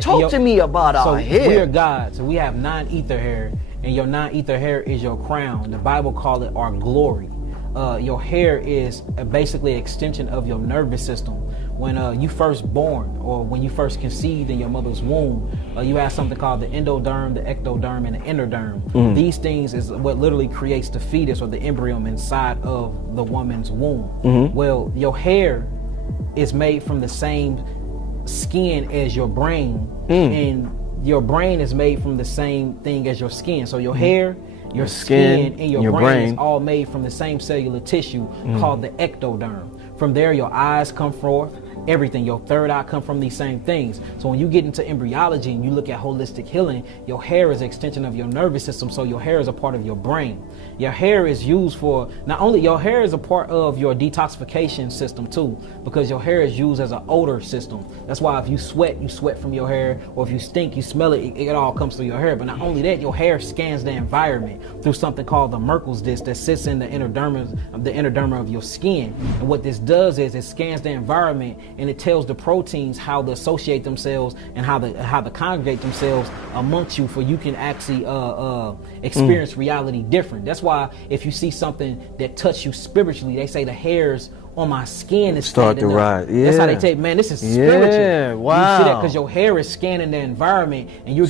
talk to me about our hair. We are God, so we have non-ether hair, and your non-ether hair is your crown. The Bible call it our glory. Your hair is basically an extension of your nervous system. When you first born, or when you first conceived in your mother's womb, you have something called the endoderm, the ectoderm, and the endoderm. These things is what literally creates the fetus or the embryo inside of the woman's womb. Well, your hair is made from the same skin as your brain, and your brain is made from the same thing as your skin. So your hair, your skin, and your brain is all made from the same cellular tissue called the ectoderm. From there, your eyes come forth. Everything, your third eye come from these same things. So when you get into embryology and you look at holistic healing, your hair is an extension of your nervous system. So your hair is a part of your brain. Your hair is used for, not only your hair is a part of your detoxification system too, because your hair is used as an odor system. That's why if you sweat from your hair, or if you stink, you smell it, it all comes through your hair. But not only that, your hair scans the environment through something called the Merkel's disc that sits in the endoderma of your skin. And what this does is it scans the environment, and it tells the proteins how to associate themselves and how to congregate themselves amongst you, for you can actually experience reality different. That's why if you see something that touches you spiritually, they say the hairs on my skin is start to rise. Yeah. That's how they take, man, this is spiritual. Yeah, wow. You see that because your hair is scanning the environment, and you're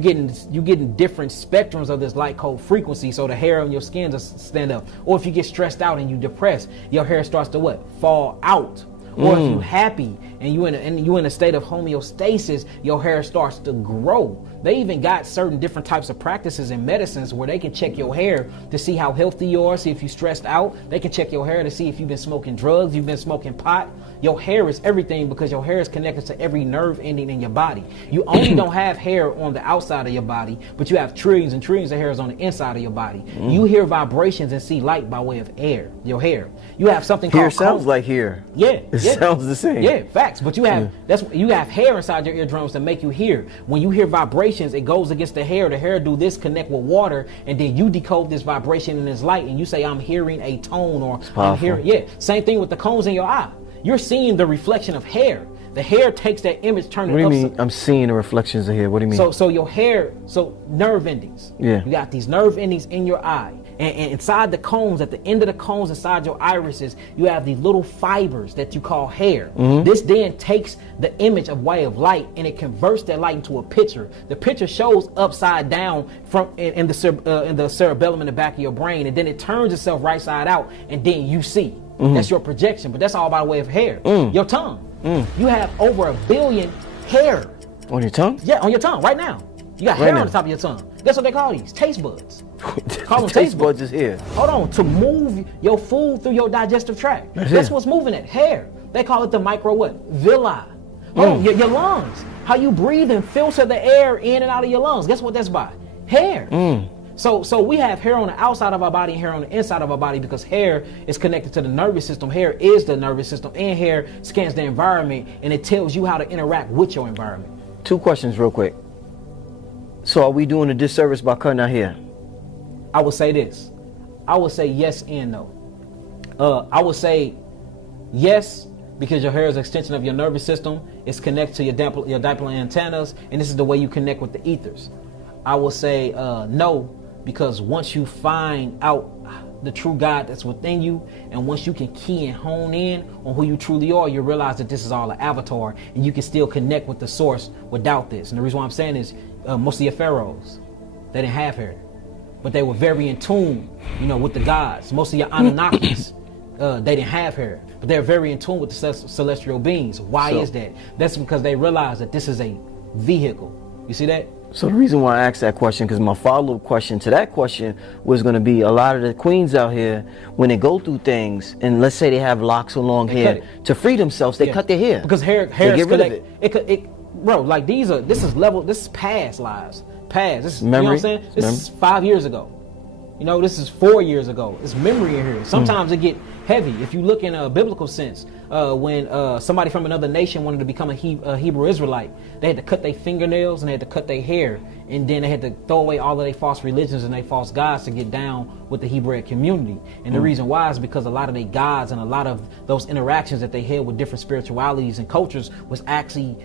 getting different spectrums of this light code frequency. So the hair on your skin just stand up. Or if you get stressed out and you depressed, your hair starts to what? Fall out. Or if you're happy and you in a state of homeostasis, your hair starts to grow. They even got certain different types of practices in medicines where they can check your hair to see how healthy you are, see if you're stressed out. They can check your hair to see if you've been smoking drugs, you've been smoking pot. Your hair is everything, because your hair is connected to every nerve ending in your body. You only don't have hair on the outside of your body, but you have trillions and trillions of hairs on the inside of your body. You hear vibrations and see light by way of air, your hair. You have something called... Hair sounds like hair. Yeah. It sounds the same. Yeah, facts. But you have you have hair inside your eardrums to make you hear. When you hear vibrations, it goes against the hair. The hair do this, connect with water, and then you decode this vibration in this light, and you say, I'm hearing a tone, or I'm hearing... Yeah, same thing with the cones in your eye. You're seeing the reflection of hair. The hair takes that image, turn it upside. What do you mean? I'm seeing the reflections of hair. What do you mean? So your hair, nerve endings. Yeah. You got these nerve endings in your eye. And inside the cones, at the end of the cones, inside your irises, you have these little fibers that you call hair. This then takes the image of way of light, and it converts that light into a picture. The picture shows upside down in the cerebellum in the back of your brain, and then it turns itself right side out, and then you see. That's your projection, but that's all by way of hair. Your tongue. You have over 1 billion hair. On your tongue? Yeah, on your tongue right now. You got hair on the top of your tongue. Guess what they call these? Taste buds. Call them taste buds is here. Hold on, to move your food through your digestive tract. That's what's moving it. Hair. They call it the micro what? Villi. Your lungs. How you breathe and filter the air in and out of your lungs. Guess what that's by? Hair. So we have hair on the outside of our body and hair on the inside of our body, because hair is connected to the nervous system. Hair is the nervous system, and hair scans the environment, and it tells you how to interact with your environment. 2 questions real quick. So are we doing a disservice by cutting our hair? I would say this. I would say yes and no. I would say yes, because your hair is an extension of your nervous system. It's connected to your dipole antennas, and this is the way you connect with the ethers. I will say no, because once you find out the true God that's within you, and once you can key and hone in on who you truly are, you realize that this is all an avatar, and you can still connect with the source without this. And the reason why I'm saying is most of your pharaohs, they didn't have hair, but they were very in tune, with the gods. Most of your Anunnakis, they didn't have hair, but they're very in tune with the celestial beings. Why is that? That's because they realize that this is a vehicle. You see that? So the reason why I asked that question, because my follow-up question to that question was going to be, a lot of the queens out here, when they go through things, and let's say they have locks or long hair, to free themselves, they cut their hair. Because hair they get rid of it. Bro, like this is past lives. Past. This is, memory. You know what I'm saying? This is 5 years ago. This is 4 years ago. It's memory in here. Sometimes it get heavy. If you look in a biblical sense, when somebody from another nation wanted to become a Hebrew Israelite, they had to cut their fingernails and they had to cut their hair, and then they had to throw away all of their false religions and their false gods to get down with the Hebraic community. And the reason why is because a lot of their gods and a lot of those interactions that they had with different spiritualities and cultures was actually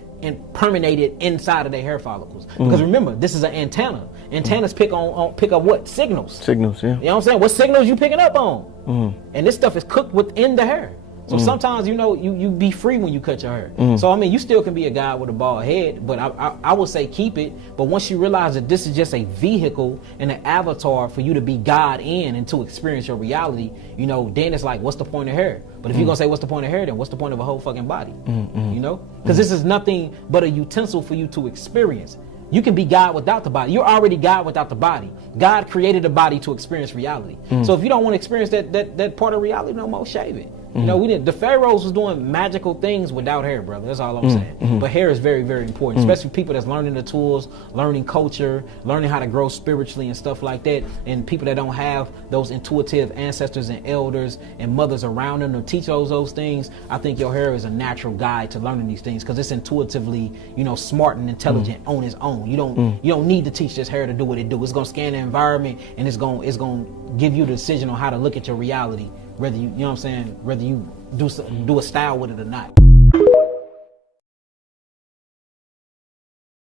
permeated inside of their hair follicles. Because remember, this is an antenna. Antennas pick up what? Signals. Signals, yeah. You know what I'm saying? What signals you picking up on? And this stuff is cooked within the hair. So sometimes, you be free when you cut your hair. So, I mean, you still can be a guy with a bald head, but I would say keep it. But once you realize that this is just a vehicle and an avatar for you to be God in and to experience your reality, then it's like, what's the point of hair? But if you're going to say, what's the point of hair, then what's the point of a whole fucking body? Because this is nothing but a utensil for you to experience. You can be God without the body. You're already God without the body. God created the body to experience reality. So if you don't want to experience that part of reality no more, shave it. We didn't. The pharaohs was doing magical things without hair, brother. That's all I'm saying. But hair is very, very important, especially people that's learning the tools, learning culture, learning how to grow spiritually and stuff like that. And people that don't have those intuitive ancestors and elders and mothers around them to teach those things. I think your hair is a natural guide to learning these things because it's intuitively, smart and intelligent on its own. You don't need to teach this hair to do what it do. It's gonna scan the environment and it's gonna give you the decision on how to look at your reality. Whether whether you do a style with it or not.